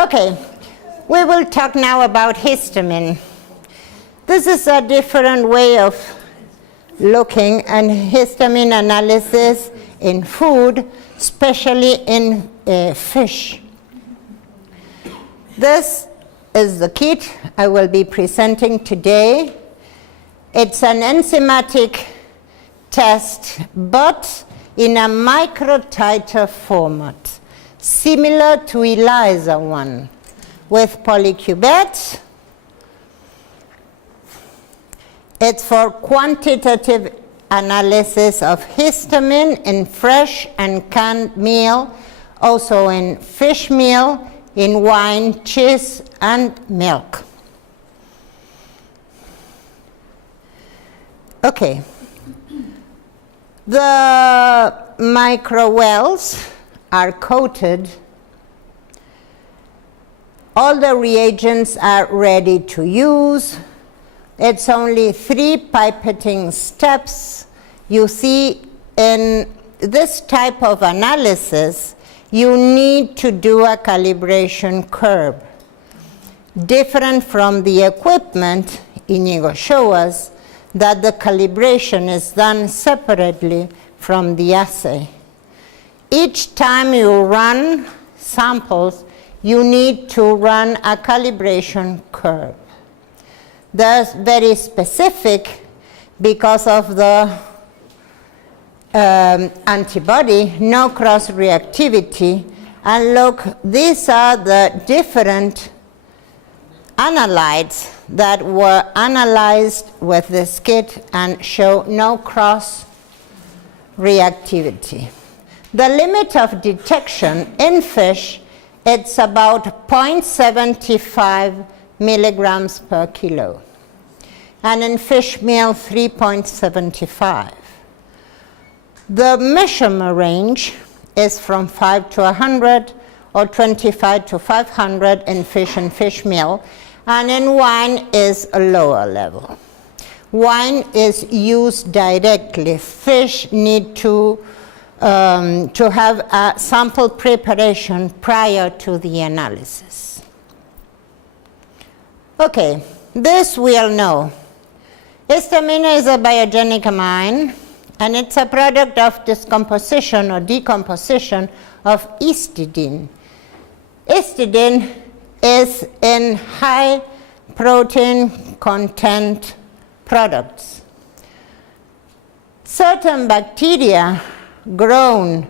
Okay, we will talk now about histamine. This is a different way of looking at histamine analysis in food, especially in fish. This is the kit I will be presenting today. It's an enzymatic test, but in a microtiter format, similar to ELISA one, with polycubettes. It's for quantitative analysis of histamine in fresh and canned meal, also in fish meal, in wine, cheese, and milk. Okay. The microwells are coated. All the reagents are ready to use. It's only 3 pipetting steps. You see, in this type of analysis, you need to do a calibration curve. Different from the equipment, Inigo showed us that the calibration is done separately from the assay. Each time you run samples, you need to run a calibration curve. That's very specific because of the antibody, no cross-reactivity. And look, these are the different analytes that were analyzed with this kit and show no cross-reactivity. The limit of detection in fish, it's about 0.75 milligrams per kilo. And in fish meal, 3.75. The measurement range is from 5 to 100 or 25 to 500 in fish and fish meal. And in wine is a lower level. Wine is used directly. Fish need to have a sample preparation prior to the analysis. Okay, this we all know. Histamine is a biogenic amine, and it's a product of discomposition or decomposition of histidine. Histidine is in high protein content products. Certain bacteria grown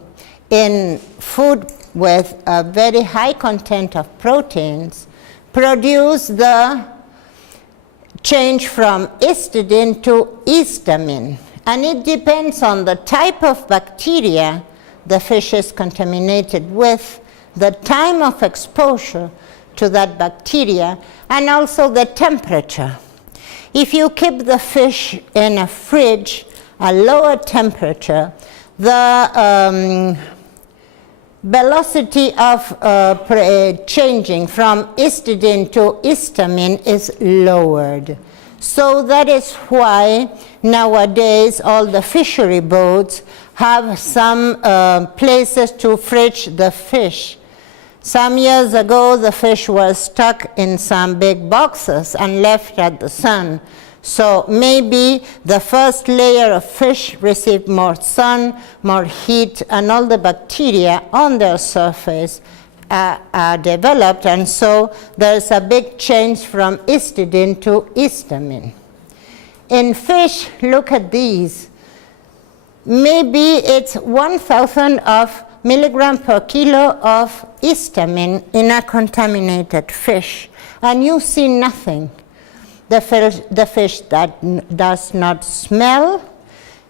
in food with a very high content of proteins produce the change from histidine to histamine. And it depends on the type of bacteria the fish is contaminated with, the time of exposure to that bacteria, and also the temperature. If you keep the fish in a fridge, a lower temperature, the velocity of changing from histidine to histamine is lowered. So that is why nowadays all the fishery boats have some places to fridge the fish. Some years ago, the fish was stuck in some big boxes and left at the sun. So maybe the first layer of fish received more sun, more heat, and all the bacteria on their surface are developed, and so there's a big change from histidine to histamine. In fish, look at these. Maybe it's 1,000 of milligram per kilo of histamine in a contaminated fish, and you see nothing. The fish that does not smell,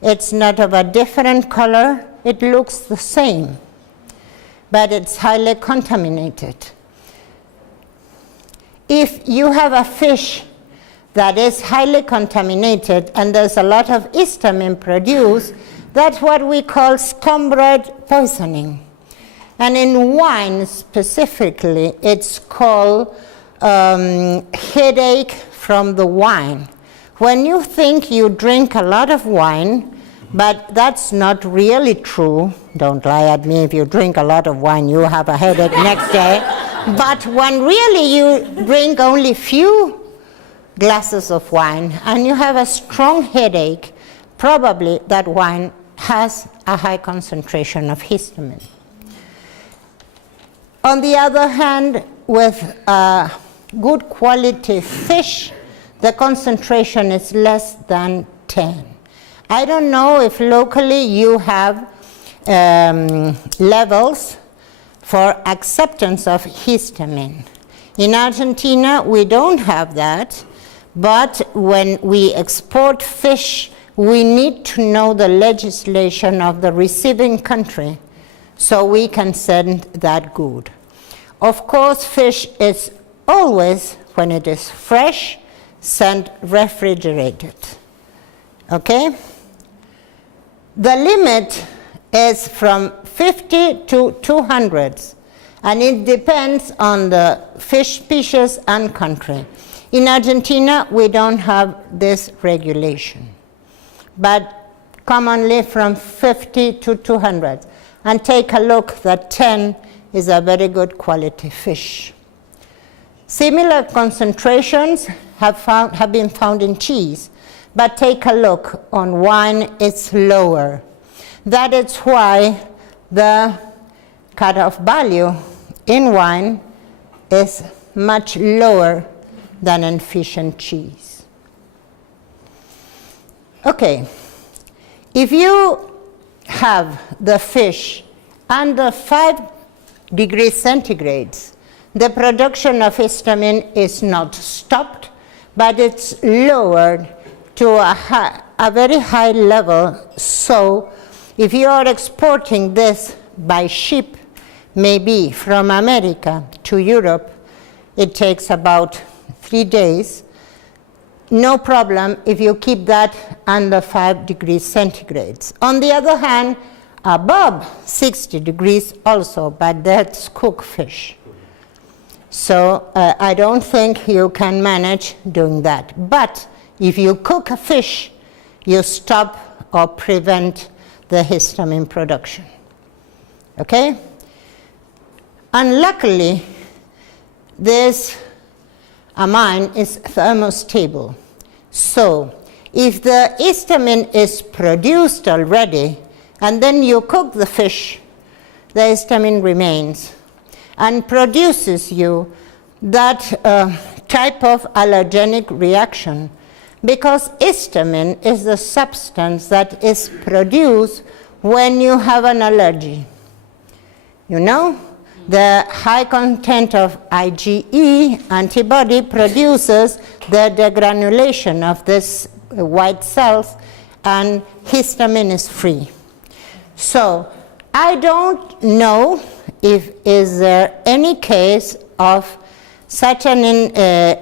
it's not of a different color, it looks the same, but it's highly contaminated. If you have a fish that is highly contaminated and there's a lot of histamine produced, that's what we call scombroid poisoning. And in wine specifically, it's called headache from the wine. When you think you drink a lot of wine, but that's not really true. Don't lie at me. If you drink a lot of wine, you have a headache next day. But when really you drink only few glasses of wine and you have a strong headache, probably that wine has a high concentration of histamine. On the other hand, with good quality fish, the concentration is less than 10. I don't know if locally you have levels for acceptance of histamine. In Argentina, we don't have that, but when we export fish, we need to know the legislation of the receiving country so we can send that good. Of course, fish is always, when it is fresh, sent refrigerated. Okay? The limit is from 50 to 200, and it depends on the fish species and country. In Argentina, we don't have this regulation, but commonly from 50 to 200. And take a look that 10 is a very good quality fish. Similar concentrations have been found in cheese, but take a look on wine, it's lower. That is why the cutoff value in wine is much lower than in fish and cheese. Okay, if you have the fish under 5 degrees centigrade, the production of histamine is not stopped, but it's lowered to a very high level. So if you are exporting this by ship, maybe from America to Europe, it takes about 3 days. No problem if you keep that under 5 degrees centigrade. On the other hand, above 60 degrees also, but that's cooked fish. So I don't think you can manage doing that. But if you cook a fish, you stop or prevent the histamine production. Okay? Unluckily, this amine is thermostable. So if the histamine is produced already, and then you cook the fish, the histamine remains and produces you that type of allergenic reaction, because histamine is the substance that is produced when you have an allergy. You know, the high content of IgE antibody produces the degranulation of this white cells, and histamine is free. So I don't know if is there any case of such an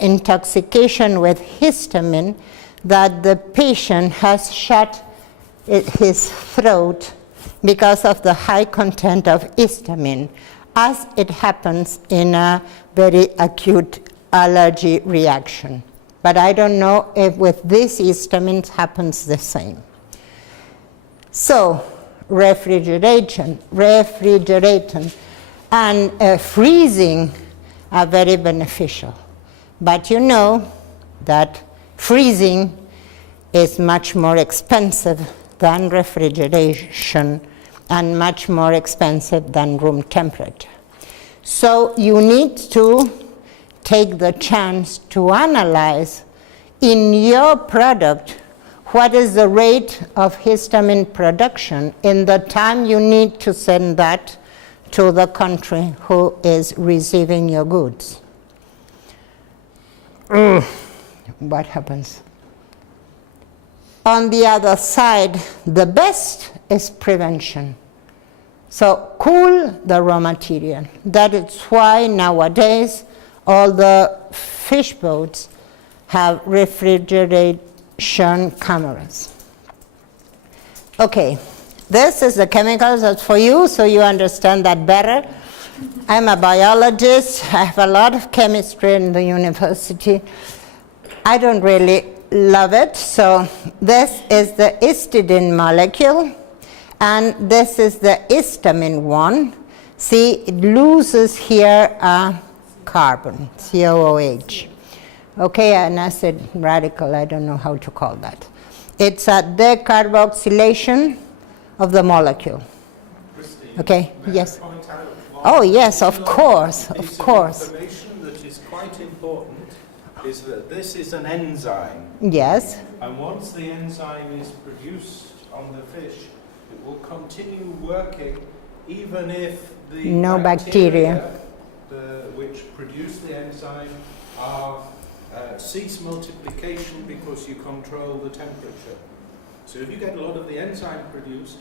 intoxication with histamine that the patient has shut his throat because of the high content of histamine, as it happens in a very acute allergy reaction. But I don't know if with this histamine happens the same. So refrigeration and freezing are very beneficial. But you know that freezing is much more expensive than refrigeration and much more expensive than room temperature. So you need to take the chance to analyze in your product what is the rate of histamine production in the time you need to send that to the country who is receiving your goods. What happens? On the other side, the best is prevention. So cool the raw material. That is why nowadays all the fish boats have refrigeration cameras. Okay, this is the chemicals. That's for you, so you understand that better. I'm a biologist. I have a lot of chemistry in the university. I don't really love it. So this is the histidine molecule, and this is the histamine one. See, it loses here a carbon, COOH. Okay, an acid radical, I don't know how to call that. It's a decarboxylation of the molecule. Christine, Okay, may I yes. point out one Oh, yes, of particular course, piece of course. Information that is quite important is that this is an enzyme. Yes, And once the enzyme is produced on the fish, it will continue working even if the No bacteria. Which produce the enzyme are cease multiplication because you control the temperature. So if you get a lot of the enzyme produced,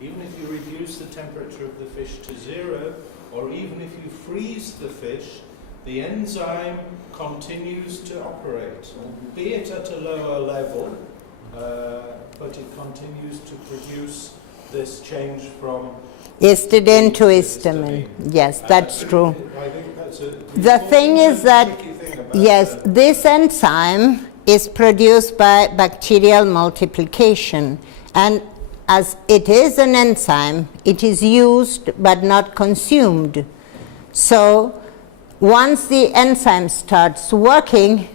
even if you reduce the temperature of the fish to 0, or even if you freeze the fish, the enzyme continues to operate, albeit at a lower level, but it continues to produce this change from histidine to histamine. Yes, that's true. I think that's The thing is that, thing about yes, this enzyme is produced by bacterial multiplication, and as it is an enzyme, it is used but not consumed. So once the enzyme starts working,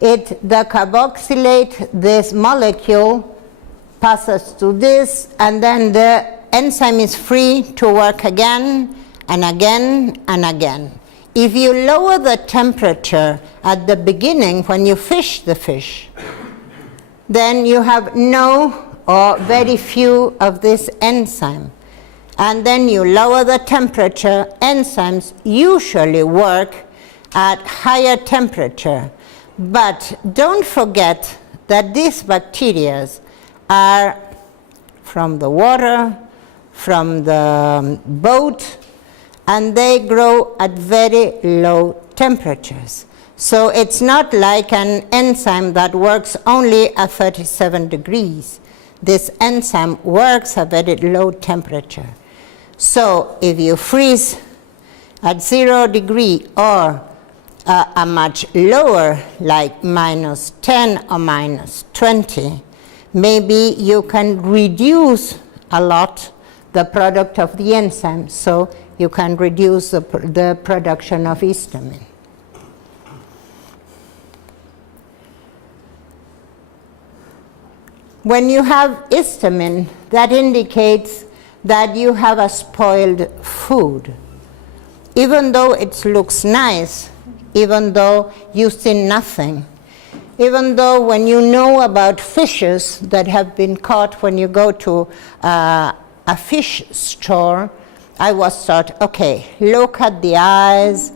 it decarboxylates this molecule, passes to this, and then the enzyme is free to work again and again and again. If you lower the temperature at the beginning when you fish the fish, then you have no or very few of this enzyme. And then you lower the temperature, enzymes usually work at higher temperature. But don't forget that these bacteria are from the water, from the boat, and they grow at very low temperatures. So it's not like an enzyme that works only at 37 degrees. This enzyme works at very low temperature. So if you freeze at 0 degree or a much lower, like -10 or -20, maybe you can reduce a lot the product of the enzyme, so you can reduce the production of histamine. When you have histamine, that indicates that you have a spoiled food. Even though it looks nice, even though you see nothing, even though when you know about fishes that have been caught when you go to a fish store, I was taught, okay, look at the eyes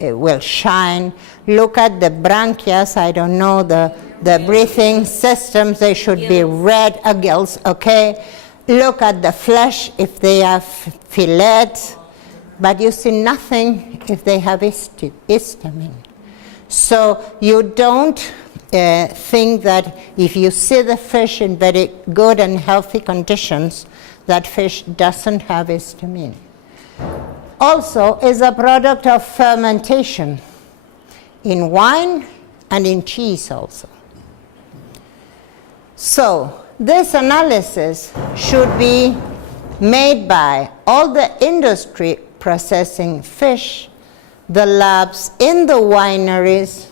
will shine, look at the branchias, I don't know, the breathing systems, they should be red, gills, okay, look at the flesh if they have fillets, but you see nothing if they have histamine. So you don't think that if you see the fish in very good and healthy conditions, that fish doesn't have histamine. Also is a product of fermentation in wine and in cheese also. So this analysis should be made by all the industry processing fish, the labs in the wineries,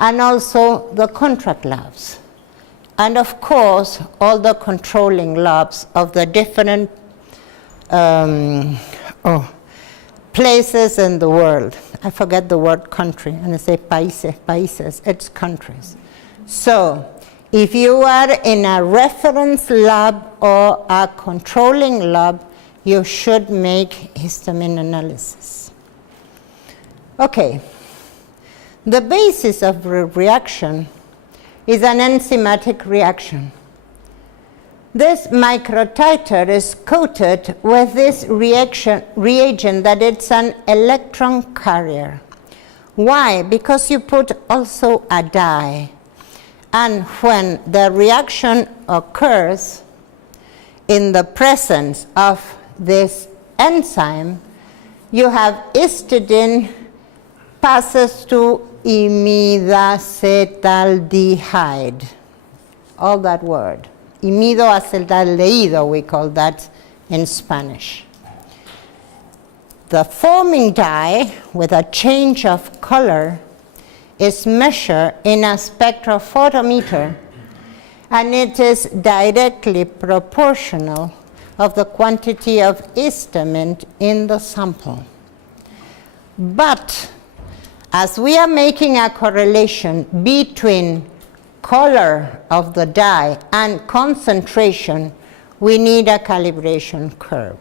and also the contract labs. And of course, all the controlling labs of the different places in the world. I forget the word country, and I say países, it's countries. So, if you are in a reference lab or a controlling lab, you should make histamine analysis. Okay, the basis of the reaction is an enzymatic reaction. This microtiter is coated with this reagent that it's an electron carrier. Why? Because you put also a dye. And when the reaction occurs in the presence of this enzyme, you have histidine passes to imidacetaldehyde. All that word. Imidoacetaldehído, we call that in Spanish. The forming dye with a change of color is measured in a spectrophotometer, and it is directly proportional of the quantity of histamine in the sample. But as we are making a correlation between color of the dye and concentration, we need a calibration curve.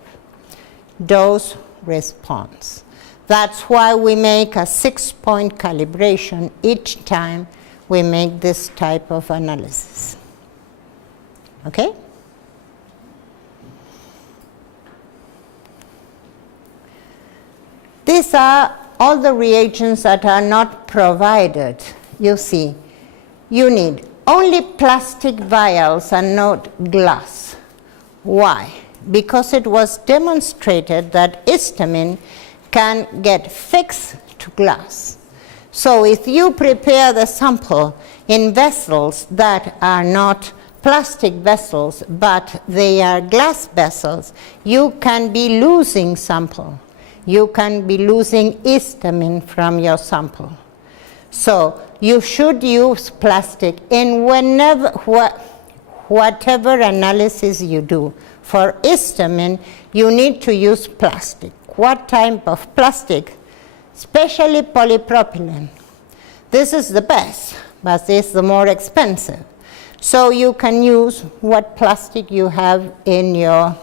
Dose response. That's why we make a 6-point calibration each time we make this type of analysis. Okay? These are all the reagents that are not provided. You see, you need only plastic vials and not glass. Why? Because it was demonstrated that histamine can get fixed to glass. So if you prepare the sample in vessels that are not plastic vessels, but they are glass vessels, you can be losing sample. You can be losing histamine from your sample. So you should use plastic in whatever analysis you do. For histamine, you need to use plastic. What type of plastic? Especially polypropylene. This is the best, but it's the more expensive. So you can use what plastic you have in your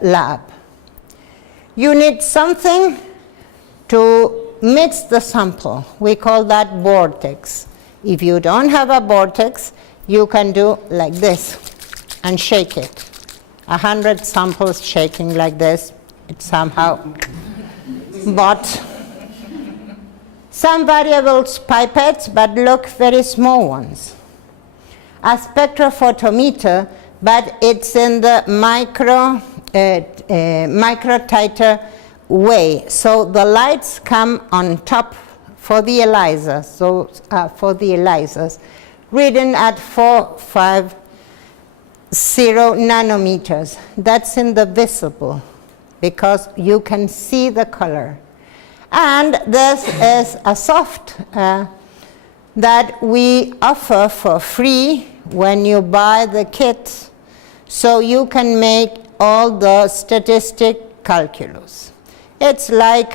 lab. You need something to mix the sample. We call that vortex. If you don't have a vortex, you can do like this and shake it. 100 samples shaking like this, it somehow bought some variables pipettes, but look, very small ones. A spectrophotometer, but it's in the microtiter way. So the lights come on top for the ELISA, so for the ELISAs, reading at 450 nanometers. That's in the visible, because you can see the color. And this is a soft that we offer for free when you buy the kit, so you can make all the statistic calculus. It's like,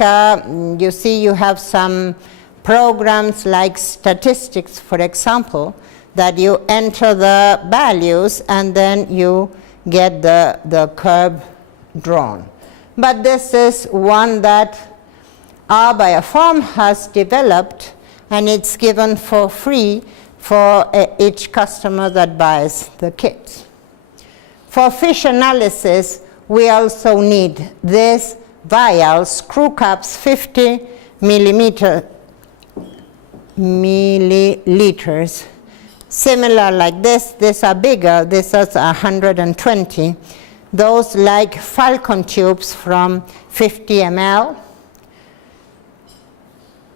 you see, you have some programs like statistics, for example, that you enter the values and then you get the curve drawn. But this is one that our Bioform has developed, and it's given for free for each customer that buys the kit. For fish analysis, we also need this vial, screw caps, 50 milliliters. Similar like this. These are bigger. This is 120. Those like Falcon tubes from 50 ml.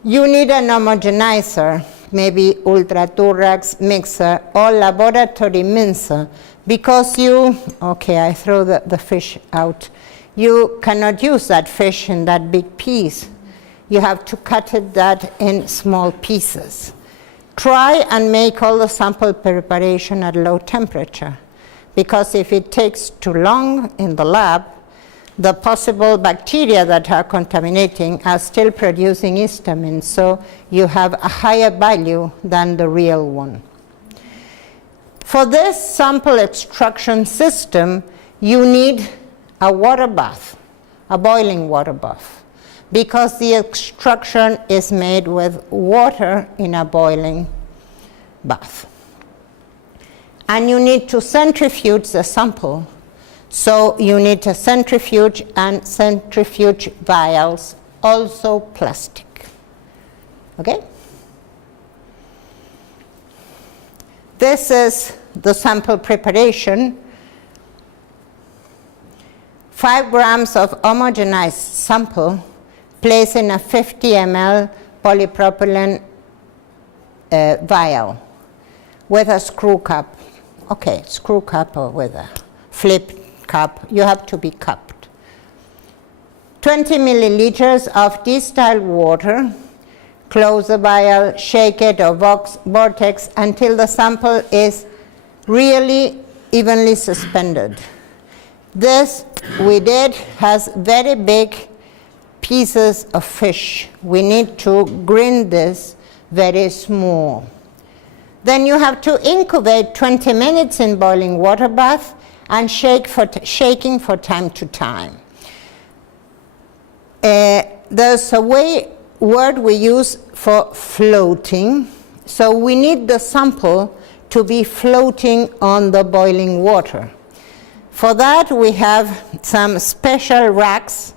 You need an homogenizer, maybe Ultra-Turrax mixer or laboratory mincer, because okay, I throw the fish out. You cannot use that fish in that big piece. You have to cut that in small pieces. Try and make all the sample preparation at low temperature, because if it takes too long in the lab, the possible bacteria that are contaminating are still producing histamine, so you have a higher value than the real one. For this sample extraction system, you need a water bath, a boiling water bath, because the extraction is made with water in a boiling bath. And you need to centrifuge the sample. So you need a centrifuge and centrifuge vials, also plastic. Okay? This is the sample preparation. 5 grams of homogenized sample placed in a 50 ml polypropylene vial with a screw cap. Okay, screw cap or with a flip cup. You have to be cupped. 20 milliliters of distilled water, close the vial, shake it or vortex until the sample is really evenly suspended. This we did has very big pieces of fish. We need to grind this very small. Then you have to incubate 20 minutes in boiling water bath and shaking for time to time. There's a word we use for floating. So we need the sample to be floating on the boiling water. For that we have some special racks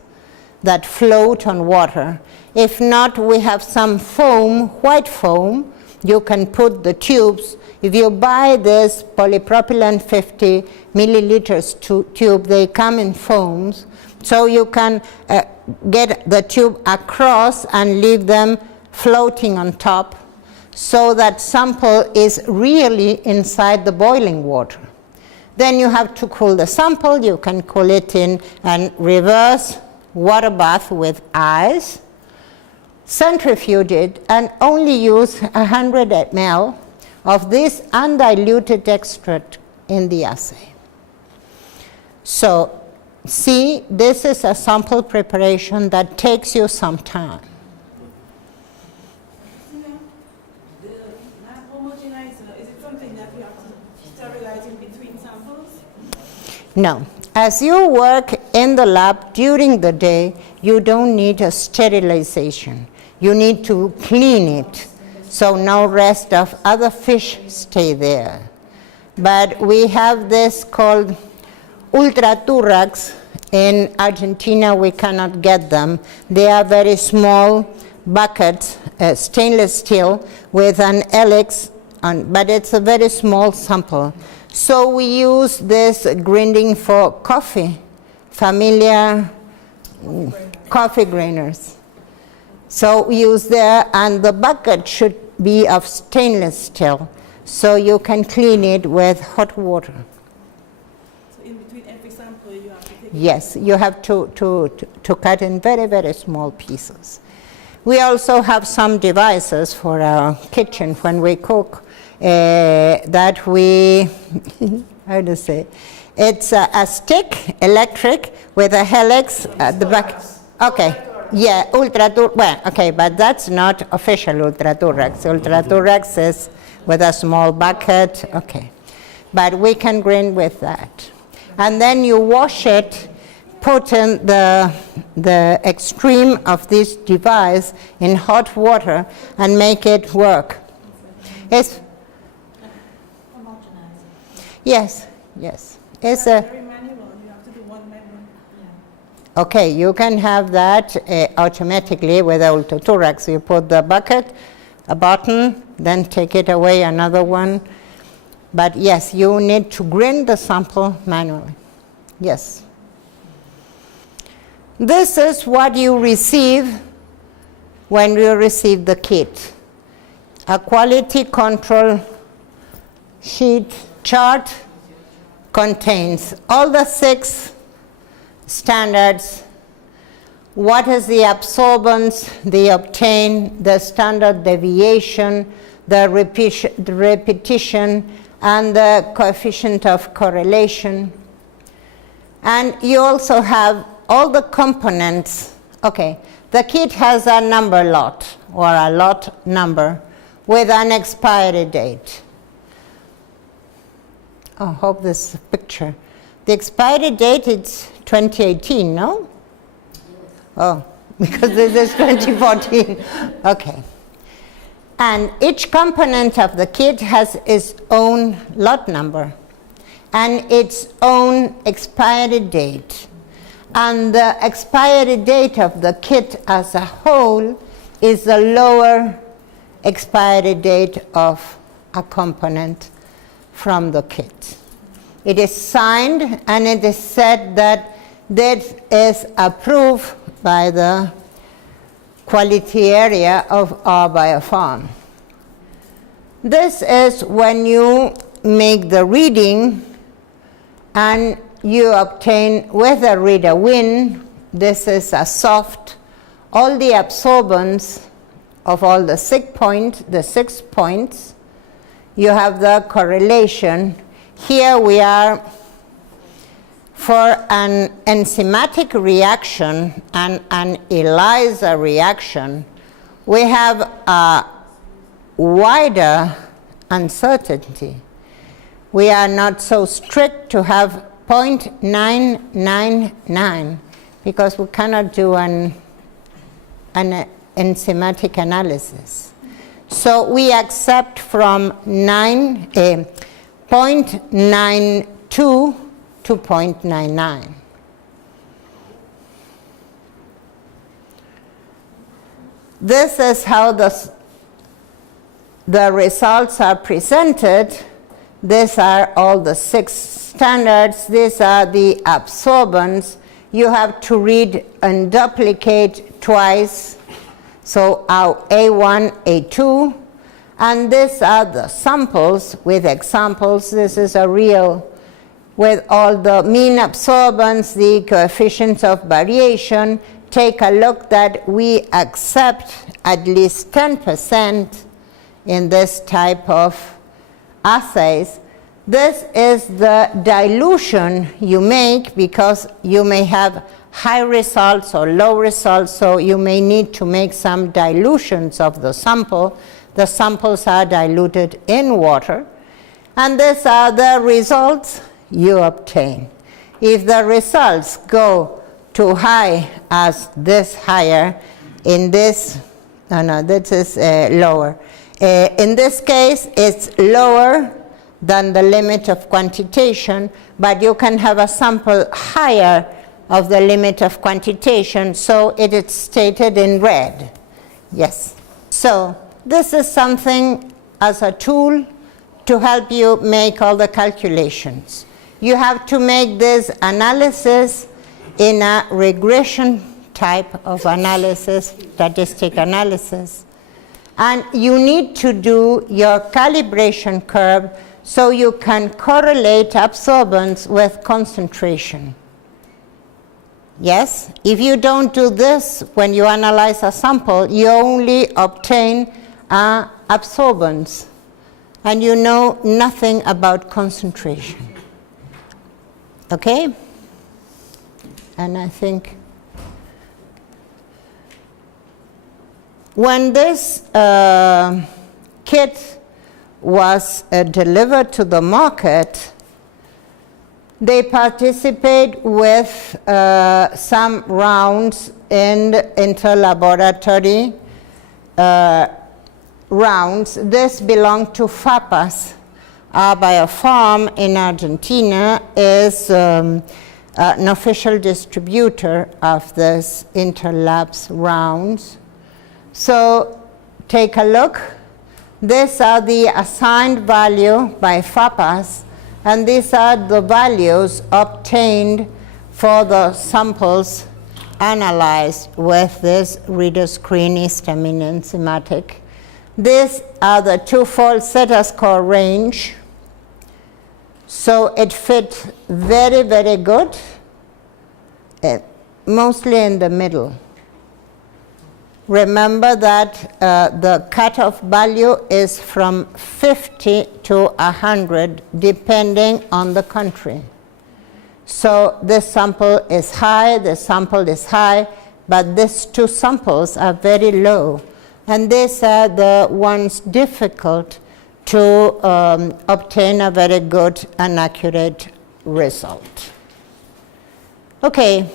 that float on water. If not, we have some foam, white foam. You can put the tubes. If you buy this polypropylene 50 milliliters tube, they come in foams. So you can get the tube across and leave them floating on top so that sample is really inside the boiling water. Then you have to cool the sample. You can cool it in a reverse water bath with ice, centrifuge it, and only use 100 ml of this undiluted extract in the assay. So see, this is a sample preparation that takes you some time. The homogenizer, is it something that you have to sterilize in between samples? No. As you work in the lab during the day, you don't need a sterilization. You need to clean it so no rest of other fish stay there. But we have this called ultra turrax. In Argentina we cannot get them. They are very small buckets, stainless steel with an helix, but it's a very small sample. So we use this grinding for coffee, familiar coffee grainers. So we use there, and the bucket should be of stainless steel, so you can clean it with hot water. So in between every sample you have to take Yes, you have to cut in very, very small pieces. We also have some devices for our kitchen when we cook. That we, how to say, it's a stick, electric, with a helix at the back. Okay, yeah, well, okay, but that's not official ultra turrax. Ultra turrax is with a small bucket, okay. But we can grind with that. And then you wash it, put in the extreme of this device in hot water and make it work. It's Yes, yes. It's a very manual, you have to do one by one. okay. You can have that automatically with ultra turrax. You put the bucket, a button, then take it away, another one. But yes, you need to grind the sample manually. Yes. This is what you receive when you receive the kit: a quality control sheet. Chart contains all the 6 standards. What is the absorbance, the obtain, the standard deviation, the repetition, and the coefficient of correlation. And you also have all the components. Okay, the kit has a number lot or a lot number with an expiry date. I hope this picture. The expiry date is 2018, no? Oh, because this is 2014. Okay. And each component of the kit has its own lot number and its own expiry date. And the expiry date of the kit as a whole is the lower expiry date of a component from the kit. It is signed and it is said that this is approved by the quality area of our biofarm. This is when you make the reading and you obtain with a reader win this is a soft. All the absorbance of all the 6 points, you have the correlation. Here we are for an enzymatic reaction and an ELISA reaction. We have a wider uncertainty. We are not so strict to have 0.999 because we cannot do an enzymatic analysis. So we accept from 0.92 to 0.99. This is how the results are presented. These are all the 6 standards. These are the absorbance. You have to read and duplicate twice. So our A1, A2. And these are the samples with examples. This is a real with all the mean absorbance, the coefficients of variation. Take a look that we accept at least 10% in this type of assays. This is the dilution you make because you may have high results or low results, so you may need to make some dilutions of the sample. The samples are diluted in water, and these are the results you obtain. If the results go too high as this higher, in this, this is lower. In this case, it's lower than the limit of quantitation, but you can have a sample higher of the limit of quantitation, so it is stated in red. Yes. So this is something as a tool to help you make all the calculations. You have to make this analysis in a regression type of analysis, statistic analysis. And you need to do your calibration curve so you can correlate absorbance with concentration. Yes? If you don't do this when you analyze a sample, you only obtain absorbance, and you know nothing about concentration. Okay? And I think when this kit was delivered to the market, they participate with some rounds in interlaboratory rounds. This belonged to FAPAS. Biofarm in Argentina is an official distributor of this interlabs rounds. So take a look. These are the assigned value by FAPAS, and these are the values obtained for the samples analyzed with this RidaScreen histamine enzymatic. These are the twofold z-score range. So it fit very, very good, mostly in the middle. Remember that the cutoff value is from 50 to 100, depending on the country. So this sample is high, this sample is high, but these two samples are very low. And these are the ones difficult to obtain a very good and accurate result. Okay.